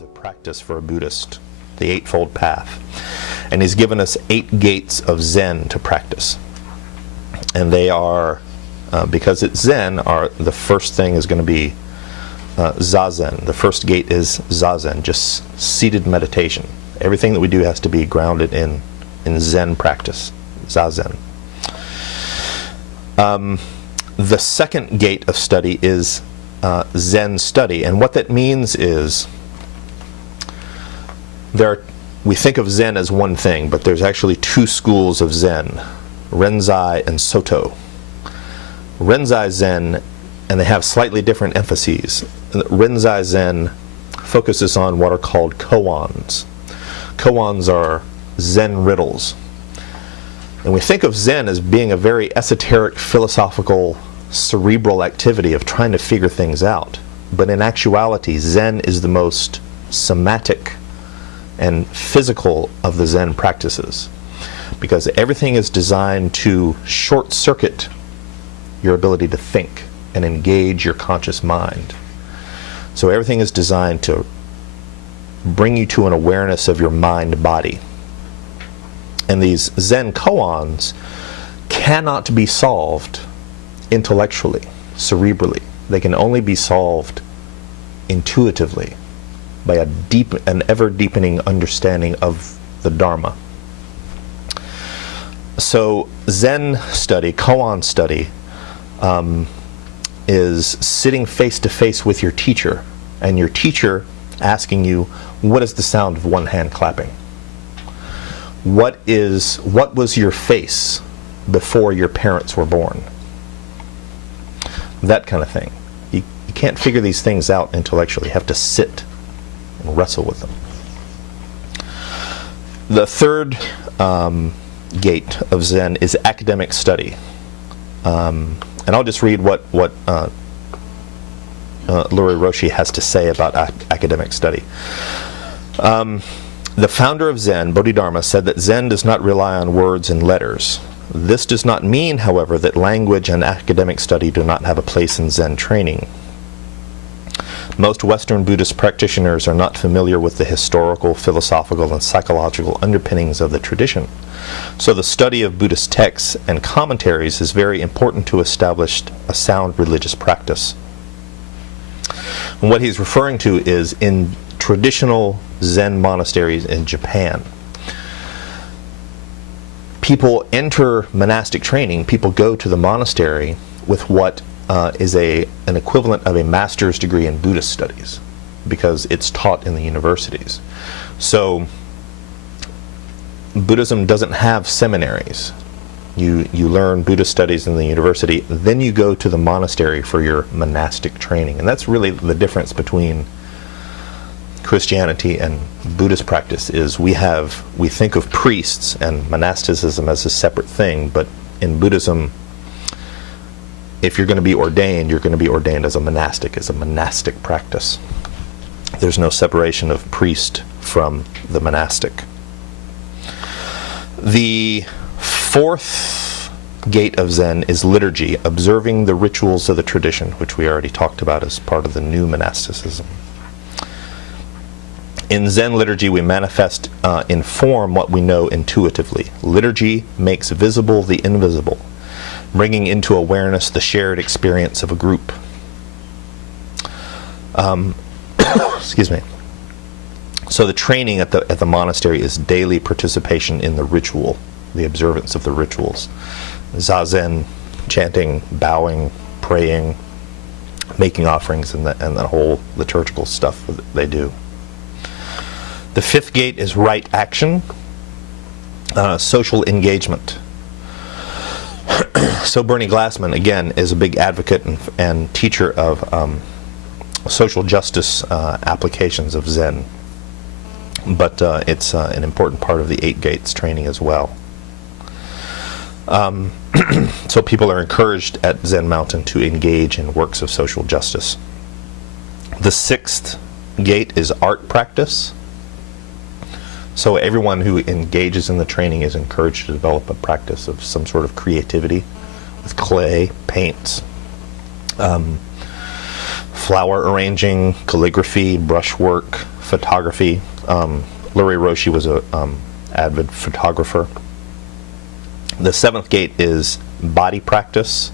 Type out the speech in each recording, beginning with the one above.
of practice for a Buddhist, the Eightfold Path. And he's given us 8 gates of Zen to practice. And they are, because it's Zen, the first thing is going to be Zazen. The first gate is Zazen, just seated meditation. Everything that we do has to be grounded in Zen practice, Zazen. The second gate of study is Zen study, and what that means is we think of Zen as one thing, but there's actually 2 schools of Zen, Renzai and Soto. Renzai Zen, and they have slightly different emphases. Renzai Zen focuses on what are called koans. Koans are Zen riddles. And we think of Zen as being a very esoteric, philosophical, cerebral activity of trying to figure things out. But in actuality, Zen is the most somatic and physical of the Zen practices, because everything is designed to short-circuit your ability to think and engage your conscious mind. So everything is designed to bring you to an awareness of your mind-body. And these Zen koans cannot be solved intellectually, cerebrally. They can only be solved intuitively by an ever-deepening understanding of the Dharma. So Zen study, koan study, is sitting face-to-face with your teacher, and your teacher asking you, what is the sound of one hand clapping? What was your face before your parents were born? That kind of thing. You can't figure these things out intellectually. You have to sit and wrestle with them. The third gate of Zen is academic study. And I'll just read what Luri Roshi has to say about academic study. The founder of Zen, Bodhidharma, said that Zen does not rely on words and letters. This does not mean, however, that language and academic study do not have a place in Zen training. Most Western Buddhist practitioners are not familiar with the historical, philosophical, and psychological underpinnings of the tradition. So the study of Buddhist texts and commentaries is very important to establish a sound religious practice. And what he's referring to is in traditional Zen monasteries in Japan, people enter monastic training, people go to the monastery with what is an equivalent of a master's degree in Buddhist studies, because it's taught in the universities. So Buddhism doesn't have seminaries. You learn Buddhist studies in the university, then you go to the monastery for your monastic training. And that's really the difference between Christianity and Buddhist practice. Is we think of priests and monasticism as a separate thing, but in Buddhism, if you're going to be ordained, you're going to be ordained as a monastic practice. There's no separation of priest from the monastic. The fourth gate of Zen is liturgy, observing the rituals of the tradition, which we already talked about as part of the new monasticism. In Zen liturgy, we manifest in form what we know intuitively. Liturgy makes visible the invisible, bringing into awareness the shared experience of a group. Excuse me. So the training at the monastery is daily participation in the ritual, the observance of the rituals. Zazen, chanting, bowing, praying, making offerings, and the whole liturgical stuff that they do. The fifth gate is right action, social engagement. So Bernie Glassman, again, is a big advocate and teacher of social justice applications of Zen. But it's an important part of the 8 gates training as well. So people are encouraged at Zen Mountain to engage in works of social justice. The 6th gate is art practice. So everyone who engages in the training is encouraged to develop a practice of some sort of creativity with clay, paints. flower arranging, calligraphy, brushwork, photography. Lurie Roshi was a avid photographer. The seventh gate is body practice.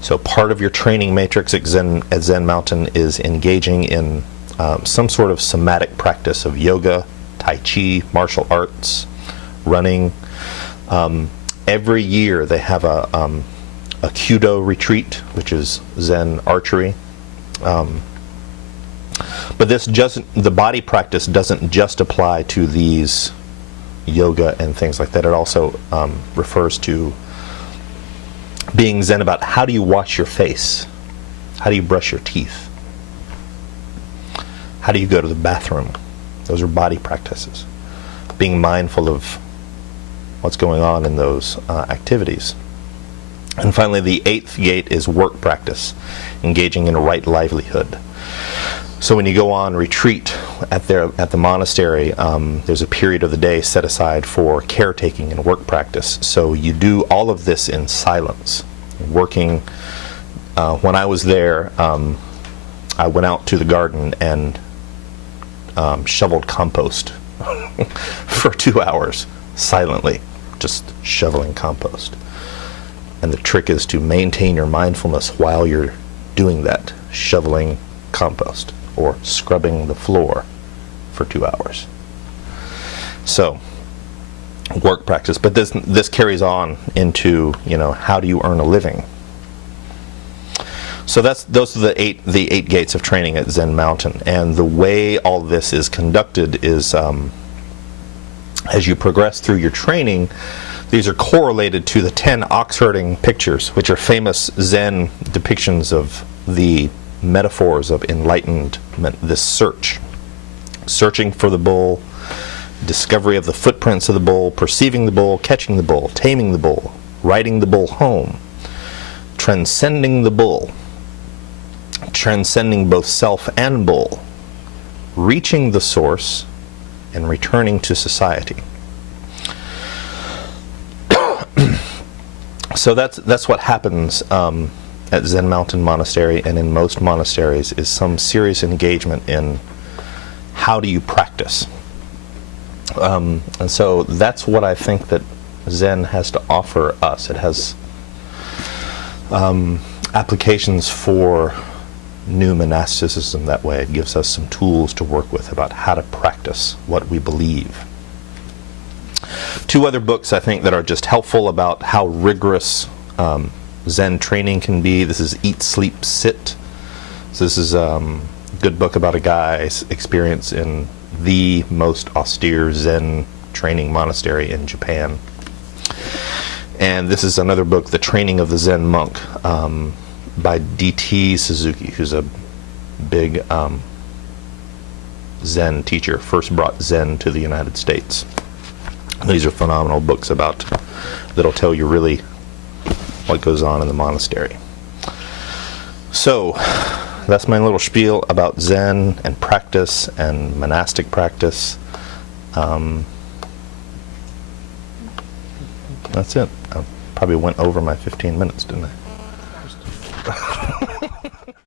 So part of your training matrix at Zen Mountain is engaging in some sort of somatic practice of yoga, tai chi, martial arts, running. Every year they have a Kyudo retreat, which is Zen archery. But the body practice doesn't just apply to these yoga and things like that. It also refers to being Zen about how do you wash your face? How do you brush your teeth? How do you go to the bathroom? Those are body practices. Being mindful of what's going on in those activities. And finally, the eighth gate is work practice, engaging in a right livelihood. So when you go on retreat at the monastery, there's a period of the day set aside for caretaking and work practice. So you do all of this in silence, working. When I was there, I went out to the garden and shoveled compost for 2 hours, silently, just shoveling compost. And the trick is to maintain your mindfulness while you're doing that, shoveling compost or scrubbing the floor for 2 hours. So, work practice. But this carries on into, how do you earn a living? So those are the eight gates of training at Zen Mountain. And the way all this is conducted is, as you progress through your training, these are correlated to the 10 ox herding pictures, which are famous Zen depictions of the metaphors of enlightenment, this searching for the bull, discovery of the footprints of the bull, perceiving the bull, catching the bull, taming the bull, riding the bull home, transcending the bull, transcending both self and bull, reaching the source, and returning to society. So that's what happens at Zen Mountain Monastery, and in most monasteries, is some serious engagement in how do you practice. And so that's what I think that Zen has to offer us. It has applications for new monasticism that way. It gives us some tools to work with about how to practice what we believe. Two other books I think that are just helpful about how rigorous Zen training can be. This is Eat, Sleep, Sit. So this is a good book about a guy's experience in the most austere Zen training monastery in Japan. And this is another book, The Training of the Zen Monk, by D.T. Suzuki, who's a big Zen teacher, first brought Zen to the United States. These are phenomenal books that'll tell you really what goes on in the monastery. So that's my little spiel about Zen and practice and monastic practice. That's it. I probably went over my 15 minutes, didn't I?